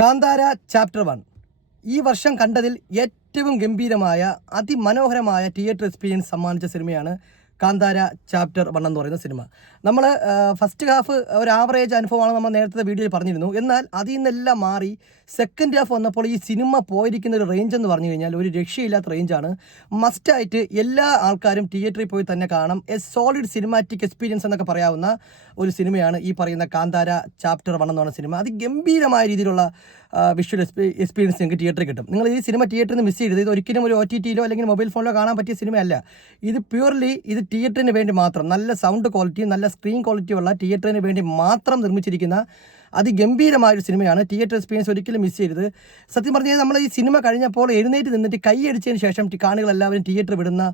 Kantara chapter 1 ഈ വർഷം കണ്ടതിൽ ഏറ്റവും ഗംഭീരമായ അതിമനോഹരമായ തിയേറ്റർ എക്സ്പീരിയൻസ് സമ്മാനിച്ച സിനിമയാണ് കാന്താര ചാപ്റ്റർ 1 എന്ന് പറയുന്ന സിനിമ. നമ്മൾ ഫസ്റ്റ് ഹാഫ് ഒരു ആവറേജ് അനുഭവമാണ് നമ്മൾ നേരത്തെ വീഡിയോയിൽ പറഞ്ഞിരുന്നു. എന്നാൽ അതിൽ നിന്നെല്ലാം മാറി സെക്കൻഡ് ഹാഫ് വന്നപ്പോൾ ഈ സിനിമ പോയിരിക്കുന്ന ഒരു റേഞ്ച് എന്ന് പറഞ്ഞു കഴിഞ്ഞാൽ ഒരു രക്ഷയില്ലാത്ത റേഞ്ചാണ്. മസ്റ്റായിട്ട് എല്ലാ ആൾക്കാരും തിയേറ്ററിൽ പോയി തന്നെ കാണാം. എ സോളിഡ് സിനിമാറ്റിക് എക്സ്പീരിയൻസ് എന്നൊക്കെ പറയാവുന്ന ഒരു സിനിമയാണ് ഈ പറയുന്ന കാന്താര ചാപ്റ്റർ 1 എന്ന് പറയുന്ന സിനിമ. അതിഗംഭീരമായ രീതിയിലുള്ള വിഷ്വൽ എക്സ്പീരിയൻസ് നിങ്ങൾക്ക് തിയേറ്ററിൽ കിട്ടും. നിങ്ങൾ ഈ സിനിമ തിയേറ്ററിൽ നിന്ന് മിസ് ചെയ്യരുത്. ഇത് ഒരിക്കലും ഒരു OTT-യിലോ അല്ലെങ്കിൽ മൊബൈൽ ഫോണിലോ കാണാൻ പറ്റിയ സിനിമയല്ല. ഇത് പ്യൂർലി തിയേറ്ററിന് വേണ്ടി മാത്രം, നല്ല സൗണ്ട് ക്വാളിറ്റി, നല്ല സ്ക്രീൻ ക്വാളിറ്റി ഉള്ള തിയേറ്ററിന് വേണ്ടി മാത്രം നിർമ്മിച്ചിരിക്കുന്ന അതിഗംഭീരമായൊരു സിനിമയാണ്. തിയേറ്റർ എക്സ്പീരിയൻസ് ഒരിക്കലും മിസ് ചെയ്യരുത്. സത്യം പറഞ്ഞാൽ നമ്മൾ ഈ സിനിമ കഴിഞ്ഞപ്പോൾ എഴുന്നേറ്റ് നിന്നിട്ട് കൈയടിച്ചതിന് ശേഷം കാണികളെല്ലാവരും തിയേറ്റർ വിടുന്ന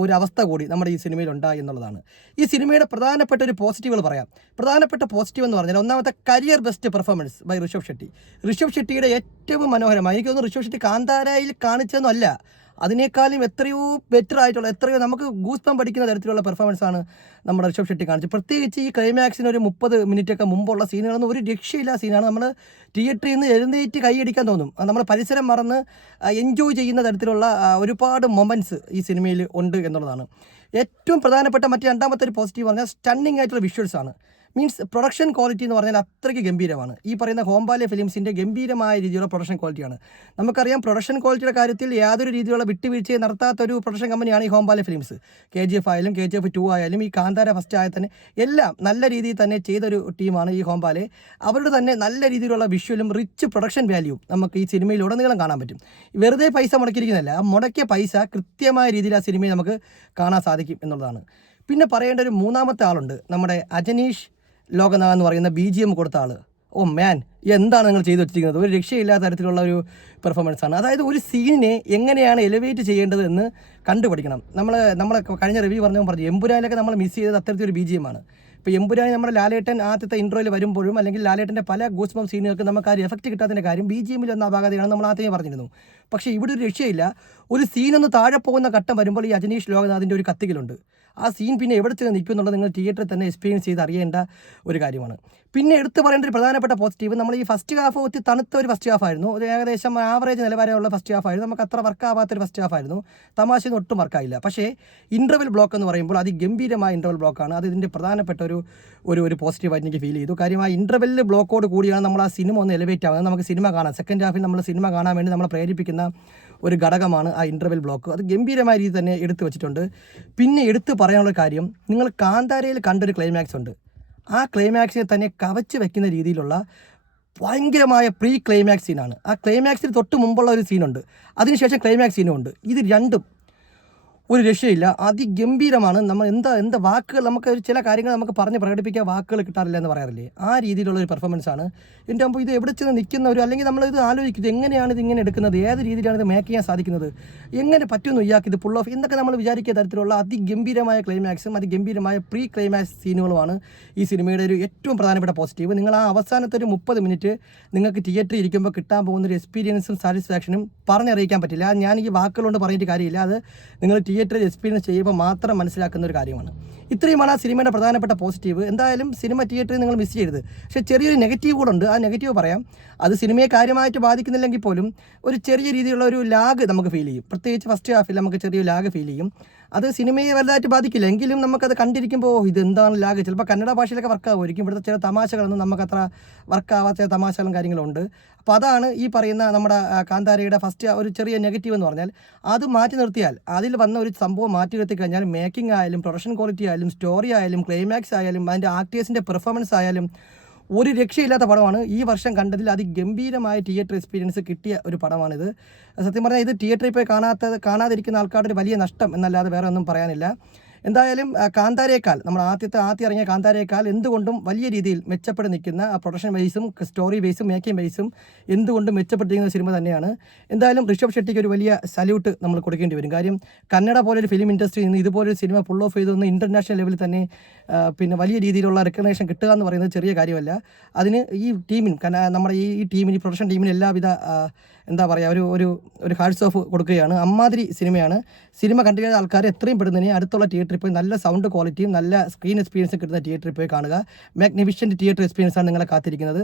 ഒരു അവസ്ഥ കൂടി നമ്മുടെ ഈ സിനിമയിലുണ്ടായി എന്നുള്ളതാണ്. ഈ സിനിമയുടെ പ്രധാനപ്പെട്ട ഒരു പോസിറ്റീവുകൾ പറയാം. പ്രധാനപ്പെട്ട പോസിറ്റീവ് എന്ന് പറഞ്ഞാൽ ഒന്നാമത്തെ career best performance by Rishabh Shetty. Rishabh ഷെട്ടിയുടെ ഏറ്റവും മനോഹരമായി, എനിക്ക് തോന്നുന്നു ഋഷഭ് ഷെട്ടി കാന്താരയിൽ കാണിച്ചതൊന്നും അല്ല, അതിനേക്കാളും എത്രയോ ബെറ്റർ ആയിട്ടുള്ള, എത്രയോ നമുക്ക് ഗൂസ്പം പഠിക്കുന്ന തരത്തിലുള്ള പെർഫോമൻസാണ് നമ്മുടെ ഋഷഭ് ഷെട്ടി കാണിച്ചത്. പ്രത്യേകിച്ച് ഈ ക്ലൈമാക്സിന് ഒരു 30 മിനിറ്റൊക്കെ മുമ്പുള്ള സീനുകളൊന്നും ഒരു രക്ഷയില്ല സീനാണ്. നമ്മൾ തിയേറ്ററിൽ നിന്ന് എഴുന്നേറ്റ് കൈയടിക്കാൻ തോന്നും. നമ്മൾ പരിസരം മറന്ന് എൻജോയ് ചെയ്യുന്ന തരത്തിലുള്ള ഒരുപാട് മൊമെൻറ്റ്സ് ഈ സിനിമയിൽ ഉണ്ട് എന്നുള്ളതാണ്. ഏറ്റവും പ്രധാനപ്പെട്ട രണ്ടാമത്തെ ഒരു പോസിറ്റീവ് പറഞ്ഞാൽ സ്റ്റണ്ണിങ് ആയിട്ടുള്ള വിഷ്വൽസാണ്. മീൻസ് പ്രൊഡക്ഷൻ ക്വാളിറ്റി എന്ന് പറഞ്ഞാൽ അത്രയ്ക്ക് ഗംഭീരമാണ്. ഈ പറയുന്ന ഹോംബാലെ ഫിലിംസിൻ്റെ ഗംഭീരമായ രീതിയിലുള്ള പ്രൊഡക്ഷൻ ക്വാളിറ്റിയാണ്. നമുക്കറിയാം, പ്രൊഡക്ഷൻ ക്വാളിറ്റിയുടെ കാര്യത്തിൽ യാതൊരു രീതിയിലുള്ള വിട്ടുവീഴ്ചയും നടത്താത്തൊരു പ്രൊഡക്ഷൻ കമ്പനിയാണ് ഈ ഹോംബാലെ ഫിലിംസ്. KGF ആയാലും KGF 2 ആയാലും ഈ കാന്താര ഫസ്റ്റ് ആയാൽ തന്നെ എല്ലാം നല്ല രീതിയിൽ തന്നെ ചെയ്തൊരു ടീമാണ് ഈ ഹോംബാലെ. അവരുടെ തന്നെ നല്ല രീതിയിലുള്ള വിഷ്വലും റിച്ച് പ്രൊഡക്ഷൻ വാല്യൂവും നമുക്ക് ഈ സിനിമയിലുടനീളം കാണാൻ പറ്റും. വെറുതെ പൈസ മുടക്കിയിരിക്കുന്നതല്ല, ആ മുടക്കിയ പൈസ കൃത്യമായ രീതിയിൽ ആ സിനിമയിൽ നമുക്ക് കാണാൻ സാധിക്കും എന്നുള്ളതാണ്. പിന്നെ പറയേണ്ട ഒരു മൂന്നാമത്തെ ആളുണ്ട്, നമ്മുടെ അജനീഷ് ലോകനാഥ് എന്ന് പറയുന്ന BGM കൊടുത്ത ആൾ. ഓ മാൻ, എന്താണ് നിങ്ങൾ ചെയ്തു വെച്ചിരിക്കുന്നത്! ഒരു രക്ഷയില്ലാത്ത തരത്തിലുള്ള ഒരു പെർഫോമൻസാണ്. അതായത് ഒരു സീനിനെ എങ്ങനെയാണ് എലിവേറ്റ് ചെയ്യേണ്ടത് എന്ന് കണ്ടുപഠിക്കണം. നമ്മൾ കഴിഞ്ഞ റിവ്യൂ പറഞ്ഞു എമ്പുരാനിലൊക്കെ നമ്മൾ മിസ് ചെയ്തത് അത്തരത്തിലൊരു BGM ആണ്. ഇപ്പോൾ എമ്പുരാനി നമ്മുടെ ലാലേട്ടൻ ആദ്യത്തെ ഇൻട്രോയിൽ വരുമ്പോഴും അല്ലെങ്കിൽ ലാലേട്ടൻ്റെ പല ഗൂസ്ബം സീനുകൾക്ക് നമുക്ക് ആ ഒരു എഫക്റ്റ് കിട്ടാത്തതിൻ്റെ കാര്യം BGM-ൽ വന്ന അപാകതയാണ് നമ്മൾ ആദ്യമേ പറഞ്ഞിരുന്നു. പക്ഷേ ഇവിടെ ഒരു രക്ഷയില്ല. ഒരു സീനൊന്ന് താഴെ പോകുന്ന ഘട്ടം വരുമ്പോൾ ഈ അജനീഷ് ലോകനാഥിൻ്റെ ഒരു കത്തിക്കലുണ്ട്. ആ സീൻ പിന്നെ എവിടെ ചെന്ന് നിൽക്കും എന്നുള്ളത് നിങ്ങൾ തിയേറ്ററിൽ തന്നെ എക്സ്പീരിയൻസ് ചെയ്ത് അറിയേണ്ട ഒരു കാര്യമാണ്. പിന്നെ എടുത്തു പറയേണ്ട ഒരു പ്രധാനപ്പെട്ട പോസിറ്റീവ്, നമ്മൾ ഈ ഫസ്റ്റ് ഹാഫ് ഒത്തിരി തണുത്ത ഒരു ഫസ്റ്റ് ഹാഫ് ആയിരുന്നു. ഒരു ഏകദേശം ആവറേജ് നിലവാരമുള്ള ഫസ്റ്റ് ഹാഫ് ആയിരുന്നു. നമുക്ക് അത്ര വർക്കാവാത്തൊരു ഫസ്റ്റ് ഹാഫ് ആയിരുന്നു. തമാശയൊന്നും ഒട്ടും വർക്കായില്ല. പക്ഷേ ഇൻ്റർവെൽ ബ്ലോക്ക് എന്ന് പറയുമ്പോൾ അതിഗംഭീരമായ ഇൻ്റർവെൽ ബ്ലോക്കാണ്. അത് ഇതിൻ്റെ പ്രധാനപ്പെട്ട ഒരു പോസിറ്റീവായിട്ട് എനിക്ക് ഫീൽ ചെയ്തു. കാര്യം ആ ഇൻ്റർവെൽ ബ്ലോക്കോട് കൂടിയാണ് നമ്മൾ ആ സിനിമ ഒന്ന് എലിവേറ്റ് ആവുന്നത്. നമുക്ക് സിനിമ കാണാം, സെക്കൻഡ് ഹാഫിൽ നമ്മൾ സിനിമ കാണാൻ വേണ്ടി നമ്മളെ പ്രേരിപ്പിക്കുന്ന ഒരു ഘടകമാണ് ആ ഇൻ്റർവെൽ ബ്ലോക്ക്. അത് ഗംഭീരമായ രീതിയിൽ തന്നെ എടുത്തു വെച്ചിട്ടുണ്ട്. പിന്നെ എടുത്തു പറയാനുള്ള കാര്യം, നിങ്ങൾ കാന്താരയിൽ കണ്ടൊരു ക്ലൈമാക്സ് ഉണ്ട്. ആ ക്ലൈമാക്സിനെ തന്നെ കവച്ച് വെക്കുന്ന രീതിയിലുള്ള ഭയങ്കരമായ പ്രീ ക്ലൈമാക്സ് സീനാണ്. ആ ക്ലൈമാക്സിന് തൊട്ട് മുമ്പുള്ള ഒരു സീനുണ്ട്, അതിനുശേഷം ക്ലൈമാക്സ് സീനും ഉണ്ട്. ഇത് രണ്ടും ഒരു രക്ഷയില്ല, അതിഗംഭീരമാണ്. നമ്മൾ എന്താ വാക്കുകൾ, നമുക്ക് ചില കാര്യങ്ങൾ നമുക്ക് പറഞ്ഞ് പ്രകടിപ്പിക്കാൻ വാക്കുകൾ കിട്ടാറില്ല എന്ന് പറയാറില്ലേ, ആ രീതിയിലുള്ള ഒരു പെർഫോമൻസാണ്. എൻ്റെ മുമ്പ് ഇത് എവിടെ ചെന്ന് നിൽക്കുന്ന അല്ലെങ്കിൽ നമ്മളിത് ആലോചിക്കുന്നത് എങ്ങനെയാണ് ഇതിങ്ങനെ എടുക്കുന്നത്, ഏത് രീതിയിലാണ് ഇത് മേക്ക് ചെയ്യാൻ സാധിക്കുന്നത്, എങ്ങനെ പറ്റുമെന്ന് ഇയാൾക്ക് ഇത് പുൾ ഓഫ് എന്നൊക്കെ നമ്മൾ വിചാരിക്കുന്ന തരത്തിലുള്ള അതിഗംഭീരമായ ക്ലൈമാക്സും അതിഗംഭീരമായ പ്രീ ക്ലൈമാക്സ് സീനുകളുമാണ് ഈ സിനിമയുടെ ഒരു ഏറ്റവും പ്രധാനപ്പെട്ട പോസിറ്റീവ്. നിങ്ങൾ ആ അവസാനത്തെ ഒരു 30 മിനിറ്റ് നിങ്ങൾക്ക് തിയേറ്ററിൽ ഇരിക്കുമ്പോൾ കിട്ടാൻ പോകുന്നൊരു എക്സ്പീരിയൻസും സാറ്റിസ്ഫാക്ഷനും പറഞ്ഞറിയിക്കാൻ പറ്റില്ല. ഞാൻ ഈ വാക്കുകളോട് പറഞ്ഞിട്ട് കാര്യമില്ല, അത് നിങ്ങൾ തിയേറ്ററിൽ എക്സ്പീരിയൻസ് ചെയ്യുമ്പോൾ മാത്രം മനസ്സിലാക്കുന്ന ഒരു കാര്യമാണ്. ഇത്രയുമാണ് ആ സിനിമയുടെ പ്രധാനപ്പെട്ട പോസിറ്റീവ്. എന്തായാലും സിനിമ തിയേറ്ററിൽ നിങ്ങൾ മിസ് ചെയ്യരുത്. പക്ഷേ ചെറിയൊരു നെഗറ്റീവ് കൂടെ ഉണ്ട്. ആ നെഗറ്റീവ് പറയാം. അത് സിനിമയെ കാര്യമായിട്ട് ബാധിക്കുന്നില്ലെങ്കിൽ പോലും ഒരു ചെറിയ രീതിയിലുള്ള ഒരു ലാഗ് നമുക്ക് ഫീൽ ചെയ്യും. പ്രത്യേകിച്ച് ഫസ്റ്റ് ഹാഫിൽ നമുക്ക് ചെറിയൊരു ലാഗ് ഫീൽ ചെയ്യും. അത് സിനിമയെ വലുതായിട്ട് ബാധിക്കില്ല, എങ്കിലും നമുക്കത് കണ്ടിരിക്കുമ്പോൾ ഇതെന്താണ് ലാഗ്. ചിലപ്പോൾ കന്നഡ ഭാഷയിലൊക്കെ വർക്കാവുമായിരിക്കും. ഇവിടുത്തെ ചില തമാശകളൊന്നും നമുക്കത്ര വർക്കാവാത്ത തമാശകളും കാര്യങ്ങളുണ്ട്. അപ്പോൾ അതാണ് ഈ പറയുന്ന നമ്മുടെ കാന്താരയുടെ ഫസ്റ്റ് ഒരു ചെറിയ നെഗറ്റീവ് എന്ന് പറഞ്ഞാൽ. അത് മാറ്റി നിർത്തിയാൽ, അതിൽ വന്ന ഒരു സംഭവം മാറ്റി നിർത്തി കഴിഞ്ഞാൽ മേക്കിംഗ് ആയാലും പ്രൊഡക്ഷൻ ക്വാളിറ്റി ആയാലും സ്റ്റോറി ആയാലും ക്ലൈമാക്സ് ആയാലും അതിൻ്റെ ആക്ടേഴ്സിൻ്റെ പെർഫോമൻസ് ആയാലും ഒരു രക്ഷയില്ലാത്ത പടമാണ്. ഈ വർഷം കണ്ടതിൽ അതിഗംഭീരമായ തിയേറ്റർ എക്സ്പീരിയൻസ് കിട്ടിയ ഒരു പടമാണിത്. സത്യം പറഞ്ഞാൽ ഇത് തിയേറ്ററിൽ പോയി കാണാതിരിക്കുന്ന ആൾക്കാരുടെ ഒരു വലിയ നഷ്ടം എന്നല്ലാതെ വേറെ ഒന്നും പറയാനില്ല. എന്തായാലും കാന്താരയേക്കാൾ, നമ്മൾ ആദ്യം ഇറങ്ങിയ കാന്താരയേക്കാൾ എന്തുകൊണ്ടും വലിയ രീതിയിൽ മെച്ചപ്പെട്ട് നിൽക്കുന്ന പ്രൊഡക്ഷൻ വൈസും സ്റ്റോറി വൈസും മേക്കിംഗ് വൈസും എന്തുകൊണ്ടും മെച്ചപ്പെട്ടിരിക്കുന്ന സിനിമ തന്നെയാണ്. എന്തായാലും ഋഷഭ് ഷെട്ടിക്ക് ഒരു വലിയ സല്യൂട്ട് നമ്മൾ കൊടുക്കേണ്ടി വരും. കാര്യം കന്നഡ പോലൊരു ഫിലിം ഇൻഡസ്ട്രിയിൽ നിന്ന് ഇതുപോലൊരു സിനിമ പുൾ ഓഫ് ചെയ്തൊന്ന് ഇൻ്റർനാഷണൽ ലെവലിൽ തന്നെ പിന്നെ വലിയ രീതിയിലുള്ള റെക്കഗ്നേഷൻ കിട്ടുക എന്ന് പറയുന്നത് ചെറിയ കാര്യമല്ല. അതിന് ഈ ടീമിനും നമ്മുടെ ഈ ടീമിന്, ഈ പ്രൊഡക്ഷൻ ടീമിന് എല്ലാവിധ എന്താ പറയുക, ഒരു ഹാർട്സ് ഓഫ് കൊടുക്കുകയാണ്. അമ്മാതിരി സിനിമയാണ്. സിനിമ കണ്ടിരുന്ന ആൾക്കാർ എത്രയും പെടുന്നതിന് അടുത്തുള്ള തിയേറ്ററിൽ പോയി നല്ല സൗണ്ട് ക്വാളിറ്റിയും നല്ല സ്ക്രീൻ എക്സ്പീരിയൻസും കിട്ടുന്ന തിയേറ്ററിൽ പോയി കാണുക. മാഗ്നിഫിഷ്യൻറ്റ് തിയേറ്റർ എക്സ്പീരിയൻസാണ് നിങ്ങളെ കാത്തിരിക്കുന്നത്.